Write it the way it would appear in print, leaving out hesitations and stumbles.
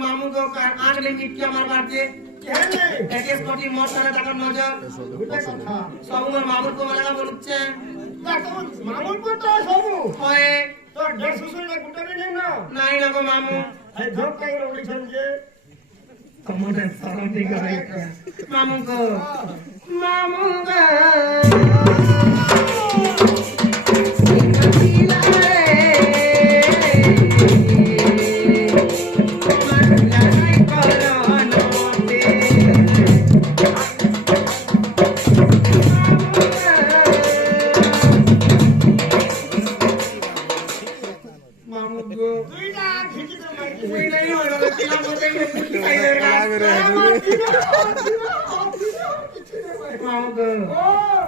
मामू को आग में मिट्टी मार दिए एक कोटी मोर सारा टाका नजर सबू मामू को लगा बोलছে মামুর পুত্র সবু হয় তো দেড় সুসুর না গুটা নেই না নাই না গো মামু এই ধপ কাই উড়িছন যে কমোডার সারাউন্ডিং করে মামু গো Mau ke?